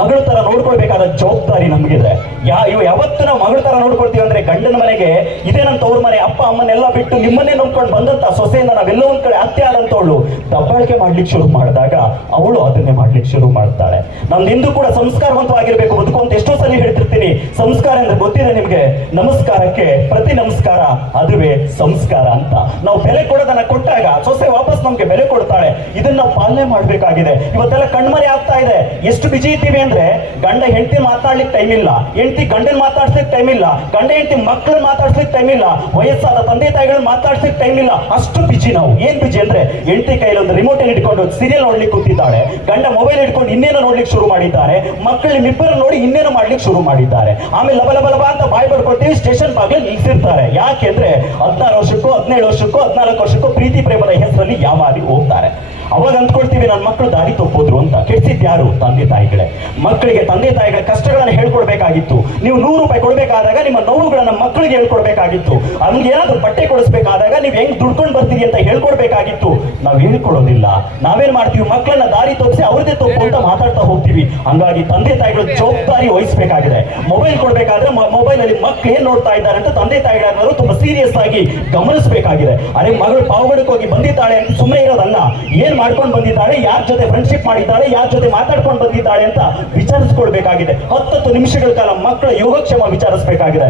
ಮಗಳ ತರ ನೋಡ್ಕೊಳ್ಬೇಕಾದ ಜವಾಬ್ದಾರಿ ನಮಗಿದೆ. ಇವು ಯಾವತ್ತು ನಾವು ಮಗಳ ತರ ನೋಡ್ಕೊಳ್ತೀವಿ ಅಂದ್ರೆ ಗಂಡನ ಮನೆಗೆ ಇದೇ ನಮ್ಮ ತವ್ರ ಮನೆ ಅಪ್ಪ ಅಮ್ಮನೆಲ್ಲ ಬಿಟ್ಟು ನಿಮ್ಮನ್ನೇ ನಂಬ್ಕೊಂಡು ಬಂದಂತ ಸೊಸೆಯಿಂದ ನಾವೆಲ್ಲ ಒಂದ್ ಕಡೆ ಅತ್ತೆ ಆದಂತವಳು ದಬ್ಬಾಳಿಕೆ ಮಾಡ್ಲಿಕ್ಕೆ ಶುರು ಮಾಡಿದಾಗ ಅವಳು ಅದನ್ನೇ ಮಾಡ್ಲಿಕ್ಕೆ ಶುರು ಮಾಡ್ತಾಳೆ. ನಮ್ದಿಂದು ಕೂಡ ಸಂಸ್ಕಾರವಂತವಾಗಿರ್ಬೇಕು ಬದುಕು ಅಂತ ಎಷ್ಟೋ ಸಲ ಹೇಳ್ತಿರ್ತೀನಿ. ಸಂಸ್ಕಾರ ಅಂದ್ರೆ ಗೊತ್ತಿದೆ ನಿಮ್ಗೆ, ನಮಸ್ಕಾರಕ್ಕೆ ಪ್ರತಿ ನಮಸ್ಕಾರ ಅದುವೇ ಸಂಸ್ಕಾರ ಅಂತ. ನಾವು ಬೆಲೆ ಕೊಡೋದನ್ನ ಕೊಟ್ಟಾಗ ಸೊಸೆ ವಾಪಸ್ ನಮ್ಗೆ ಬೆಲೆ ಕೊಡ್ತಾಳೆ. ಇದನ್ನ ನಾವು ಪಾಲನೆ ಮಾಡ್ಬೇಕಾಗಿದೆ. ಇವತ್ತೆಲ್ಲ ಕಣ್ಮರೆ ಆಗ್ತಾ ಇದೆ. ಎಷ್ಟು ಬಿಜಿ ಇದ್ದೀವಿ ಅಂದ್ರೆ ಗಂಡ ಹೆಂಡತಿ ಮಾತಾಡ್ಲಿಕ್ಕೆ ಟೈಮ್ ಇಲ್ಲ, ಹೆಂಡತಿ ಗಂಡನ್ ಮಾತಾಡ್ಸ್ಲಿಕ್ಕೆ ಟೈಮ್ ಇಲ್ಲ, ಗಂಡ ಹೆಂಡತಿ ಮಕ್ಕಳನ್ನ ಮಾತಾಡ್ಸ್ಲಿಕ್ಕೆ ಟೈಮ್ ಇಲ್ಲ, ವಯಸ್ಸಾದ ತಂದೆ ತಾಯಿಗಳನ್ನ ಮಾತಾಡ್ಸ್ಲಿಕ್ಕೆ ಟೈಮ್ ಇಲ್ಲ. ಅಷ್ಟು ಬಿಜಿ ನಾವು. ಏನ್ ಬಿಜಿ ಅಂದ್ರೆ ಹೆಂಡತಿ ಕೈಯಲ್ಲಿ ಒಂದು ರಿಮೋಟ್ ಇಟ್ಕೊಂಡು ಸೀರಿಯಲ್ ನೋಡ್ಲಿಕ್ಕೆ ಕೂತಿದ್ದಾಳೆ, ಗಂಡ ಮೊಬೈಲ್ ಇಟ್ಕೊಂಡು ಇನ್ನೇನೋ ನೋಡ್ಲಿಕ್ಕೆ ಶುರು ಮಾಡಿದ್ದಾರೆ, ಮಕ್ಕಳು ಇಬ್ಬರು ನೋಡಿ ಇನ್ನೇನೋ ಮಾಡ್ಲಿಕ್ಕೆ ಶುರು ಮಾಡಿದ್ದಾರೆ. ಆಮೇಲೆ ಲಬ ಲಬ ಲಬ ಅಂತ ಬಾಯ್ ಬಡ್ಕೊಳ್ತೀವಿ, ಸ್ಟೇಷನ್ ಬಾಗ್ಲಿ ನಿಲ್ಸಿರ್ತಾರೆ. ಯಾಕೆಂದ್ರೆ 16 ವರ್ಷಕ್ಕೋ 17 ವರ್ಷಕ್ಕೋ 14 ವರ್ಷಕ್ಕೋ ಪ್ರೀತಿ ಪ್ರೇಮದ ಹೆಸರಲ್ಲಿ ಯಾವಾಗ ಹೋಗ್ತಾರೆ. ಅವಾಗ ಅಂದ್ಕೊಳ್ತೀವಿ ನನ್ನ ಮಕ್ಕಳು ದಾರಿ ತಪ್ಪೋದ್ರು ಅಂತ. ಕೆಡ್ಸಿದ್ ಯಾರು? ತಂದೆ ತಾಯಿಗಳೇ. ಮಕ್ಕಳಿಗೆ ತಂದೆ ತಾಯಿಗಳ ಕಷ್ಟಗಳನ್ನ ಹೇಳ್ಕೊಡ್ಬೇಕಾಗಿತ್ತು. ನೀವು 100 ರೂಪಾಯಿ ಕೊಡ್ಬೇಕಾದಾಗ ನಿಮ್ಮ ನೋವುಗಳನ್ನ ಮಕ್ಕಳಿಗೆ ಹೇಳ್ಕೊಡ್ಬೇಕಾಗಿತ್ತು. ಅವ್ನಿಗೆ ಏನಾದ್ರು ಬಟ್ಟೆ ಕೊಡಿಸ್ಬೇಕಾದಾಗ ನೀವು ಹೆಂಗ್ ದುಡ್ಕೊಂಡು ಬರ್ತೀರಿ ಅಂತ ಹೇಳ್ಕೊಡ್ಬೇಕಾಗಿತ್ತು. ನಾವು ಹೇಳ್ಕೊಡೋದಿಲ್ಲ. ನಾವೇನ್ ಮಾಡ್ತೀವಿ, ಮಕ್ಕಳನ್ನ ದಾರಿ ತೋರಿಸಿ ಅವ್ರದೇ ತಪ್ಪು ಅಂತ ಮಾತಾಡ್ತಾ ಹೋಗ್ತೀವಿ. ಹಂಗಾಗಿ ತಂದೆ ತಾಯಿಗಳು ಜವಾಬ್ದಾರಿ ವಹಿಸಬೇಕಾಗಿದೆ. ಮೊಬೈಲ್ ಕೊಡ್ಬೇಕಾದ್ರೆ ಮೊಬೈಲ್ ಅಲ್ಲಿ ಮಕ್ಳು ಏನ್ ನೋಡ್ತಾ ಇದ್ದಾರೆ ಅಂತ ತಂದೆ ತಾಯಿಗಳಾದ್ರು ತುಂಬಾ ಸೀರಿಯಸ್ ಆಗಿ ಗಮನಿಸಬೇಕಾಗಿದೆ. ಅರೆ ಮಗಳು ಪಾವಗಡಕ್ಕೆ ಹೋಗಿ ಬಂದಿದ್ದಾಳೆ ಅಂತ ಸುಮ್ಮನೆ ಇರೋದಲ್ಲ, ಏನ್ ಮಾಡ್ಕೊಂಡು ಬಂದಿದ್ದಾಳೆ, ಯಾರ ಜೊತೆ ಫ್ರೆಂಡ್ಶಿಪ್ ಮಾಡಿದ್ದಾಳೆ, ಯಾರ ಜೊತೆ ಮಾತಾಡ್ಕೊಂಡು ಬಂದಿದ್ದಾಳೆ ಅಂತ ವಿಚಾರಿಸ್ಕೊಳ್ಬೇಕಾಗಿದೆ. 10 ನಿಮಿಷಗಳ ಕಾಲ ಮಕ್ಕಳ ಯೋಗಕ್ಷೇಮ ವಿಚಾರಿಸಬೇಕಾಗಿದೆ.